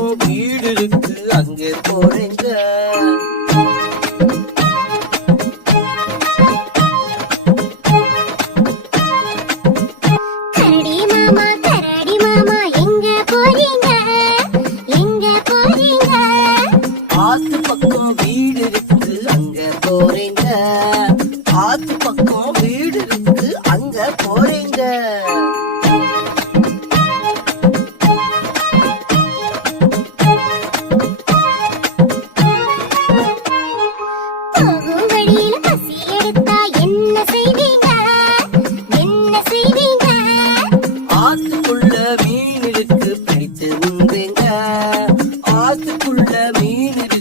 பக்கம் வீடு இருக்கு அங்கே போறீங்க. ஆத்து பக்கம் வீடு இருக்கு அங்க போறீங்க. ஆத்து பக்கம் வீடு இருக்கு அங்க போறீங்க. போகும் வழியில பசி எடுத்தா என்ன செய்வீங்க? என்ன செய்வீங்க? ஆத்துக்குள்ள மீன் இருக்கு பிடித்து உண்பீங்க. ஆத்துக்குள்ள மீன் இருக்கு